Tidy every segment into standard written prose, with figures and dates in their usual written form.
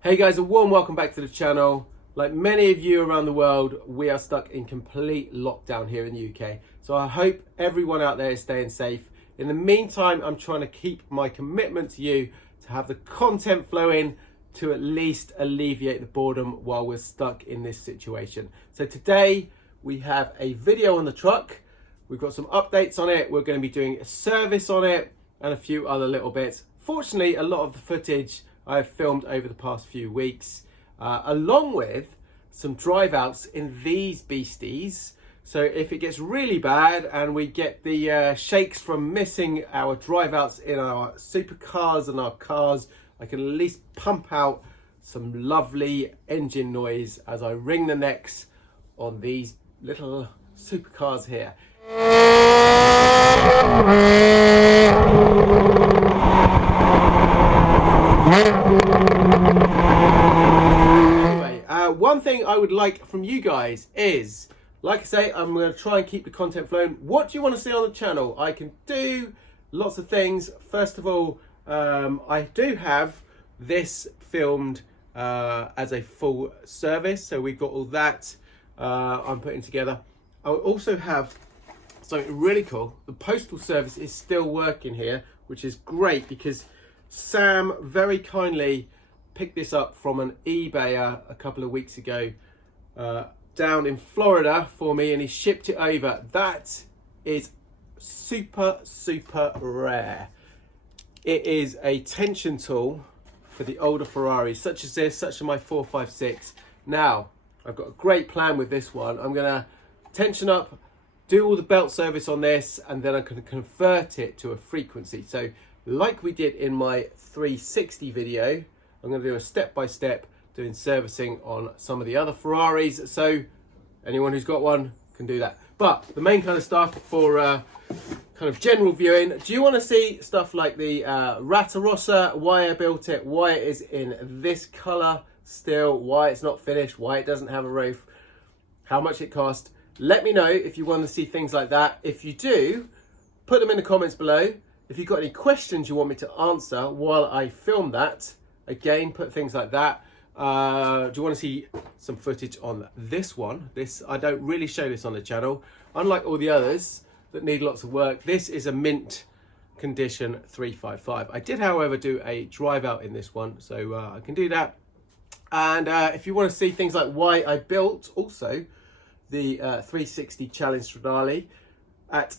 Hey guys, a warm welcome back to the channel. Like many of you around the world, we are stuck in complete lockdown here in the UK. So I hope everyone out there is staying safe. In the meantime, I'm trying to keep my commitment to you to have the content flow in to at least alleviate the boredom while we're stuck in this situation. So today we have a video on the truck. We've got some updates on it. We're going to be doing a service on it and a few other little bits. Fortunately, a lot of the footage I've filmed over the past few weeks, along with some drive outs in these beasties. So if it gets really bad and we get the shakes from missing our drive outs in our supercars and our cars, I can at least pump out some lovely engine noise as I wring the necks on these little supercars here. Anyway, one thing I would like from you guys is, like I say, I'm going to try and keep the content flowing. What do you want to see on the channel? I can do lots of things. First of all, I do have this filmed as a full service, so we've got all that I'm putting together. I also have something really cool. The postal service is still working here, which is great because Sam very kindly picked this up from an eBayer a couple of weeks ago down in Florida for me, and he shipped it over. That is super rare. It is a tension tool for the older Ferraris, such as this, such as my 456. Now, I've got a great plan with this one. I'm gonna tension up, do all the belt service on this, and then I can convert it to a frequency. So like we did in my 360 video, I'm going to do a step-by-step doing servicing on some of the other Ferraris. So anyone who's got one can do that. But the main kind of stuff for kind of general viewing, do you want to see stuff like the Ratarossa, why I built it, why it is in this color still, why it's not finished, why it doesn't have a roof, how much it cost? Let me know if you want to see things like that. If you do, put them in the comments below. If you've got any questions you want me to answer while I film that, again, put things like that. Do you want to see some footage on this one? I don't really show this on the channel. Unlike all the others that need lots of work, this is a mint condition 355. I did, however, do a drive out in this one, so I can do that. And if you want to see things like why I built also the 360 Challenge Stradale at,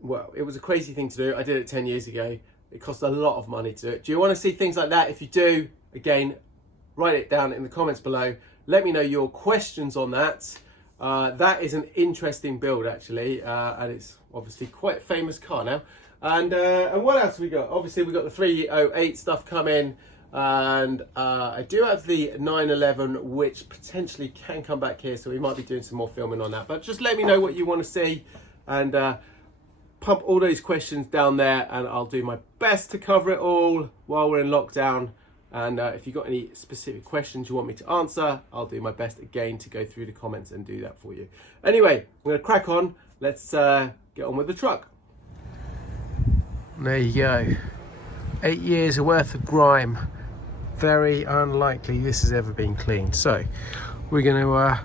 well, it was a crazy thing to do. I did it 10 years ago. It cost a lot of money to do it. Do you want to see things like that? If you do, again, write it down in the comments below. Let me know your questions on that. That is an interesting build, actually, and it's obviously quite a famous car now. And what else have we got? Obviously, we've got the 308 stuff coming, and I do have the 911, which potentially can come back here, so we might be doing some more filming on that. But just let me know what you want to see, and pump all those questions down there, and I'll do my best to cover it all while we're in lockdown. And if you've got any specific questions you want me to answer, I'll do my best again to go through the comments and do that for you. Anyway, I'm going to crack on. Let's get on with the truck. There you go. 8 years worth of grime. Very unlikely this has ever been cleaned. So we're going to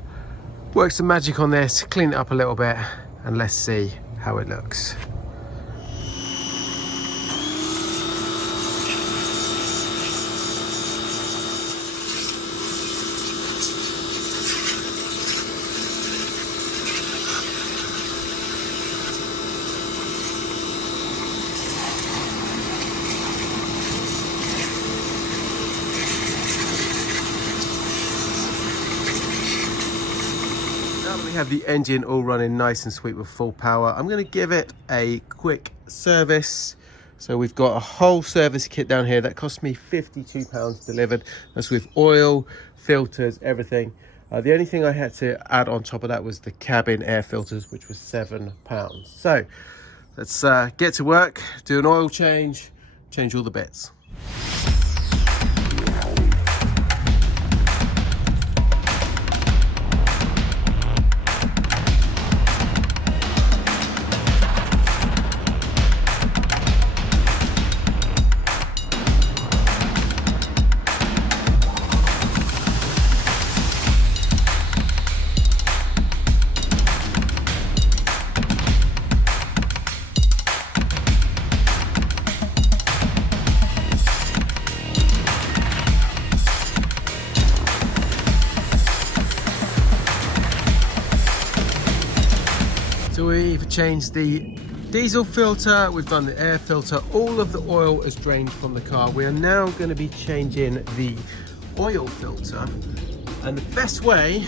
work some magic on this, clean it up a little bit, and let's see how it looks. We have the engine all running nice and sweet with full power. I'm going to give it a quick service. So we've got a whole service kit down here that cost me £52 delivered. That's with oil, filters, everything. The only thing I had to add on top of that was the cabin air filters, which was £7. So let's get to work, do an oil change all the bits. We've changed the diesel filter, we've done the air filter, all of the oil is drained from the car. We are now going to be changing the oil filter, and the best way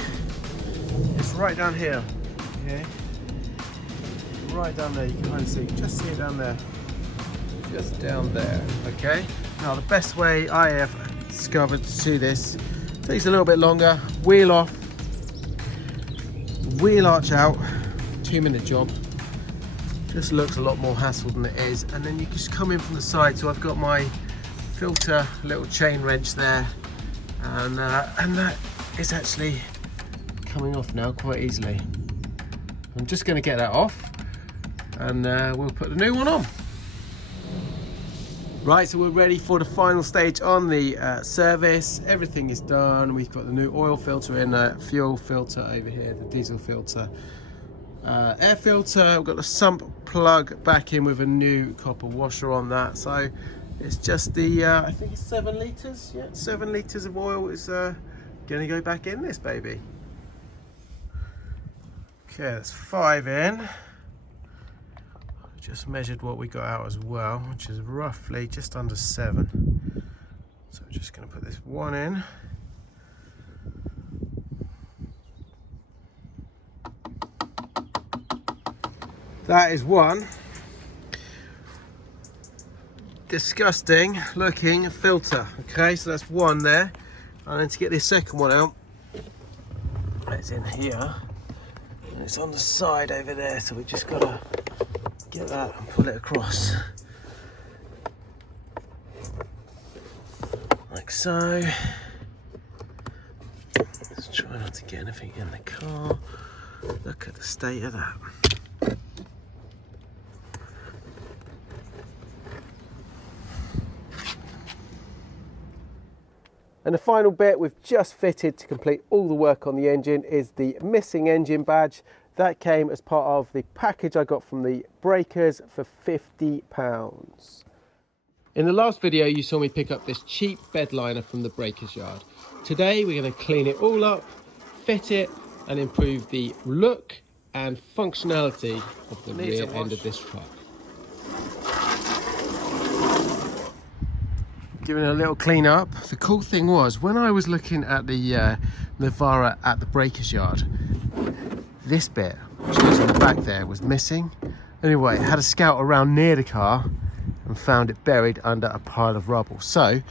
is right down here. Okay, right down there, you can kind of see, just see it down there, just down there. Okay, now the best way I have discovered to do this, takes a little bit longer. Wheel off, wheel arch out, 2-minute job. Just looks a lot more hassle than it is, and then you just come in from the side. So I've got my filter little chain wrench there, and that is actually coming off now quite easily. I'm just going to get that off, and we'll put the new one on. Right, so we're ready for the final stage on the service. Everything is done. We've got the new oil filter in, fuel filter over here, the diesel filter. Air filter, we've got the sump plug back in with a new copper washer on that. So it's just the, I think it's 7 litres. Yeah, 7 litres of oil is going to go back in this baby. Okay, that's 5 in. Just measured what we got out as well, which is roughly just under 7. So I'm just going to put this 1 in. That is 1 disgusting looking filter. Okay, so that's 1 there. And then to get this second one out, it's in here. And it's on the side over there, so we just got to get that and pull it across. Like so. Let's try not to get anything in the car. Look at the state of that. And the final bit we've just fitted to complete all the work on the engine is the missing engine badge. That came as part of the package I got from the breakers for £50. In the last video you saw me pick up this cheap bed liner from the breakers yard. Today we're going to clean it all up, fit it and improve the look and functionality of the rear end of this truck. Giving it a little clean up. The cool thing was, when I was looking at the Navara at the breakers yard, this bit, which goes on the back there, was missing. Anyway, I had a scout around near the car and found it buried under a pile of rubble. So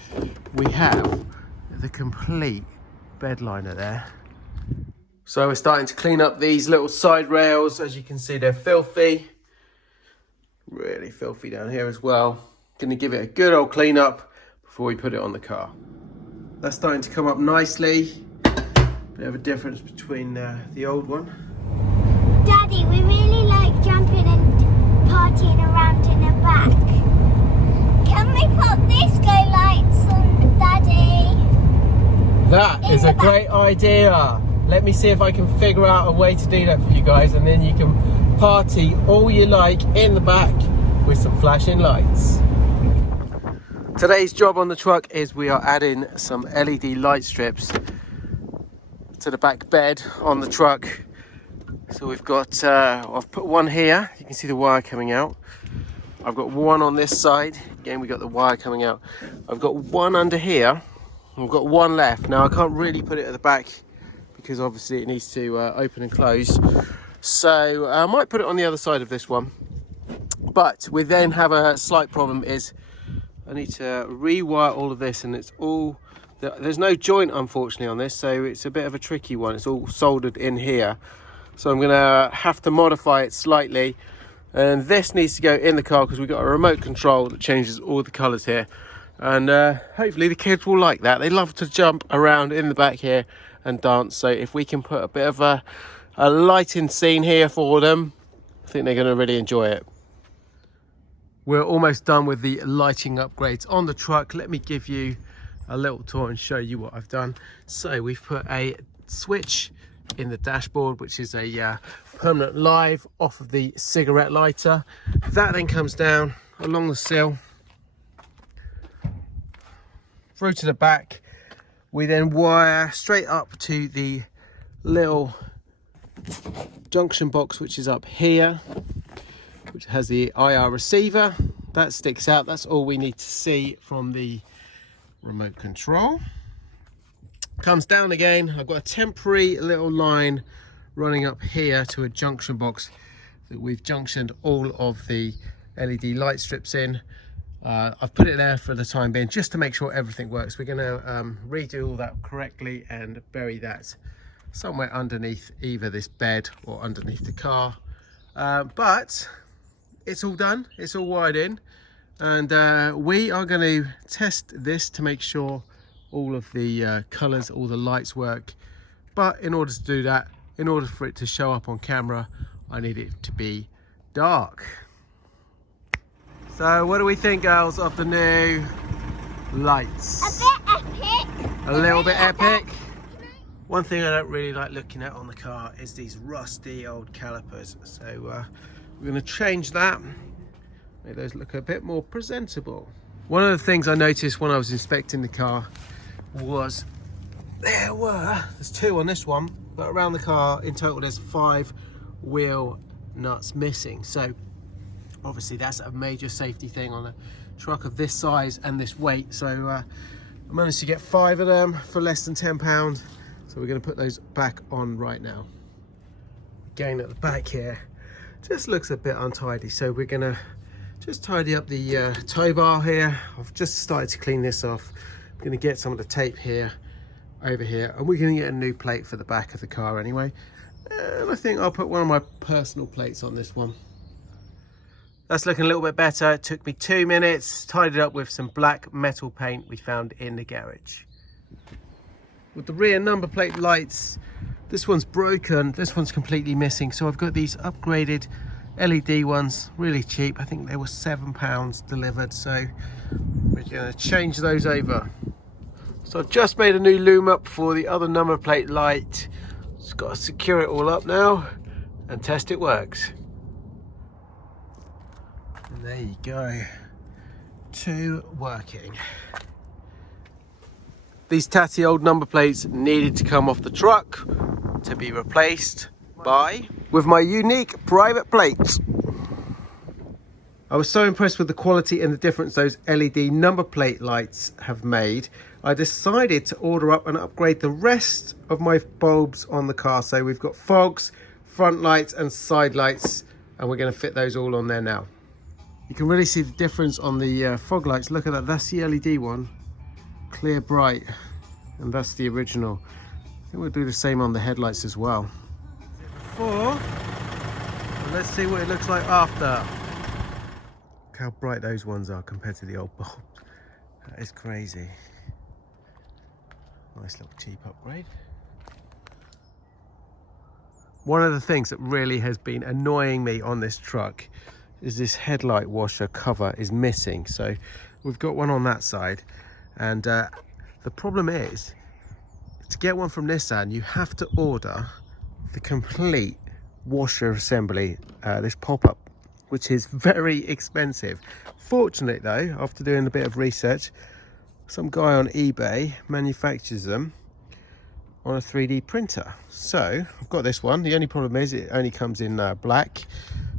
we have the complete bed liner there. So we're starting to clean up these little side rails. As you can see, they're filthy. Really filthy down here as well. Gonna give it a good old clean up before we put it on the car. That's starting to come up nicely. Bit of a difference between the old one. Daddy, we really like jumping and partying around in the back. Can we put disco lights on, Daddy? That is a great idea. Let me see if I can figure out a way to do that for you guys, and then you can party all you like in the back with some flashing lights. Today's job on the truck is we are adding some LED light strips to the back bed on the truck. So we've got, I've put one here, you can see the wire coming out. I've got one on this side, again we got the wire coming out. I've got one under here, I've got one left. Now I can't really put it at the back because obviously it needs to open and close. So I might put it on the other side of this one. But we then have a slight problem is I need to rewire all of this, and it's all, there's no joint unfortunately on this, so it's a bit of a tricky one. It's all soldered in here. So I'm gonna have to modify it slightly. And this needs to go in the car because we've got a remote control that changes all the colors here. And hopefully the kids will like that. They love to jump around in the back here and dance. So if we can put a bit of a lighting scene here for them, I think they're gonna really enjoy it. We're almost done with the lighting upgrades on the truck. Let me give you a little tour and show you what I've done. So we've put a switch in the dashboard, which is a permanent live off of the cigarette lighter. That then comes down along the sill, through to the back. We then wire straight up to the little junction box, which is up here. which has the IR receiver. That sticks out. That's all we need to see from the remote control. Comes down again. I've got a temporary little line running up here to a junction box that we've junctioned all of the LED light strips in. I've put it there for the time being just to make sure everything works. We're going to redo all that correctly and bury that somewhere underneath either this bed or underneath the car. But it's all done, it's all wired in, and we are going to test this to make sure all of the colours, all the lights work. But in order to do that, in order for it to show up on camera, I need it to be dark. So what do we think, girls, of the new lights? A bit epic. A little bit epic. One thing I don't really like looking at on the car is these rusty old calipers. So we're going to change that, make those look a bit more presentable. One of the things I noticed when I was inspecting the car was there's 2 on this one, but around the car in total there's 5 wheel nuts missing. So obviously that's a major safety thing on a truck of this size and this weight. So I managed to get 5 of them for less than £10. So we're going to put those back on right now. Again, at the back here, just looks a bit untidy. So we're going to just tidy up the tow bar here. I've just started to clean this off. I'm going to get some of the tape here, over here, and we're going to get a new plate for the back of the car anyway. And I think I'll put one of my personal plates on this one. That's looking a little bit better. It took me 2 minutes, tidied it up with some black metal paint we found in the garage. With the rear number plate lights, this one's broken, this one's completely missing. So I've got these upgraded LED ones, really cheap. I think they were £7 delivered. So we're going to change those over. So I've just made a new loom up for the other number plate light. Just got to secure it all up now and test it works. And there you go, 2 working. These tatty old number plates needed to come off the truck to be replaced with my unique private plates. I was so impressed with the quality and the difference those LED number plate lights have made. I decided to order up and upgrade the rest of my bulbs on the car. So we've got fogs, front lights and side lights, and we're going to fit those all on there now. You can really see the difference on the fog lights. Look at that, that's the LED one. Clear bright, and that's the original. I think we'll do the same on the headlights as well. Before, and let's see what it looks like after. Look how bright those ones are compared to the old bulb. That is crazy. Nice little cheap upgrade. One of the things that really has been annoying me on this truck is this headlight washer cover is missing. So we've got one on that side. And the problem is, to get one from Nissan, you have to order the complete washer assembly, this pop-up, which is very expensive. Fortunately though, after doing a bit of research, some guy on eBay manufactures them on a 3D printer. So I've got this one. The only problem is it only comes in black,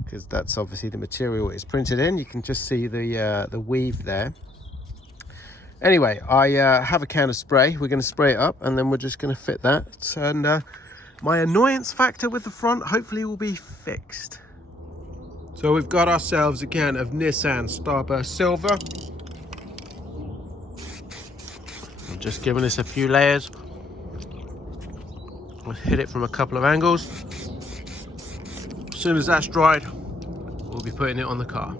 because that's obviously the material it's printed in. You can just see the weave there. Anyway, I have a can of spray. We're going to spray it up and then we're just going to fit that. And my annoyance factor with the front hopefully will be fixed. So we've got ourselves a can of Nissan Starburst Silver. I'm just giving this a few layers. I'll hit it from a couple of angles. As soon as that's dried, we'll be putting it on the car.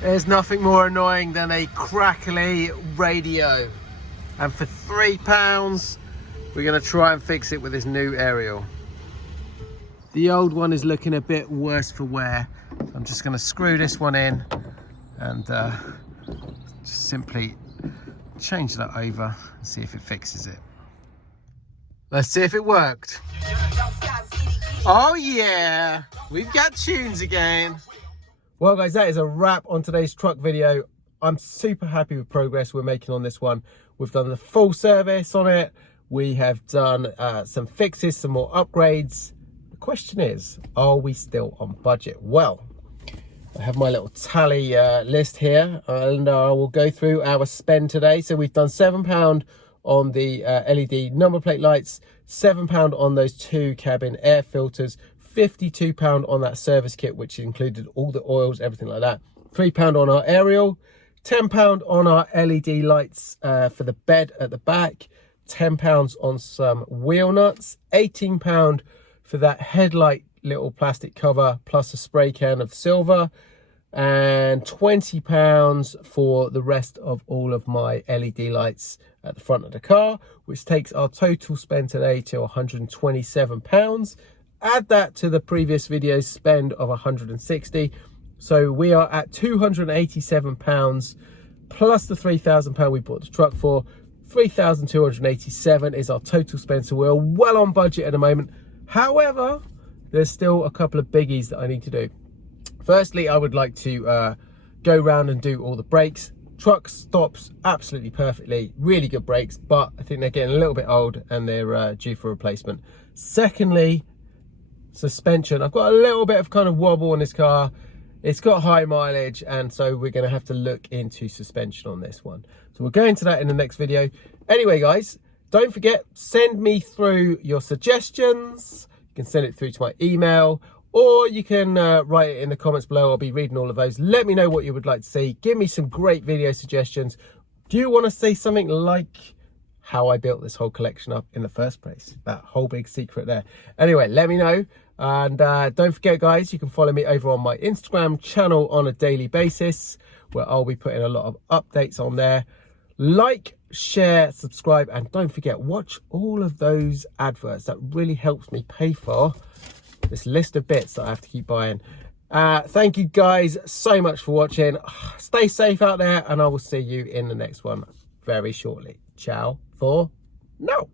There's nothing more annoying than a crackly radio. And for £3, we're going to try and fix it with this new aerial. The old one is looking a bit worse for wear. I'm just going to screw this one in and just simply change that over and see if it fixes it. Let's see if it worked. Oh yeah, we've got tunes again. Well guys, that is a wrap on today's truck video. I'm super happy with progress we're making on this one. We've done the full service on it. We have done some fixes, some more upgrades. The question is, are we still on budget? Well, I have my little tally list here, and I will go through our spend today. So we've done £7 on the LED number plate lights, £7 on those 2 cabin air filters, £52 on that service kit, which included all the oils, everything like that, £3 on our aerial, £10 on our LED lights for the bed at the back, £10 on some wheel nuts, £18 for that headlight little plastic cover plus a spray can of silver, and £20 for the rest of all of my LED lights at the front of the car, which takes our total spend today to £127. Add that to the previous video's spend of £160, so we are at £287 plus the £3,000 we bought the truck for. £3,287 is our total spend, so we're well on budget at the moment. However, there's still a couple of biggies that I need to do. Firstly, I would like to go round and do all the brakes. Truck stops absolutely perfectly, really good brakes, but I think they're getting a little bit old and they're due for replacement. Secondly, suspension. I've got a little bit of kind of wobble on this car. It's got high mileage, and so we're going to have to look into suspension on this one. So we'll go into that in the next video. Anyway, guys, don't forget, send me through your suggestions. You can send it through to my email, or you can write it in the comments below. I'll be reading all of those. Let me know what you would like to see. Give me some great video suggestions. Do you want to see something like how I built this whole collection up in the first place? That whole big secret there. Anyway, let me know. And don't forget, guys, you can follow me over on my Instagram channel on a daily basis, where I'll be putting a lot of updates on there. Like, share, subscribe, and don't forget, watch all of those adverts. That really helps me pay for this list of bits that I have to keep buying. Thank you guys so much for watching. Stay safe out there, and I will see you in the next one very shortly. Ciao for now.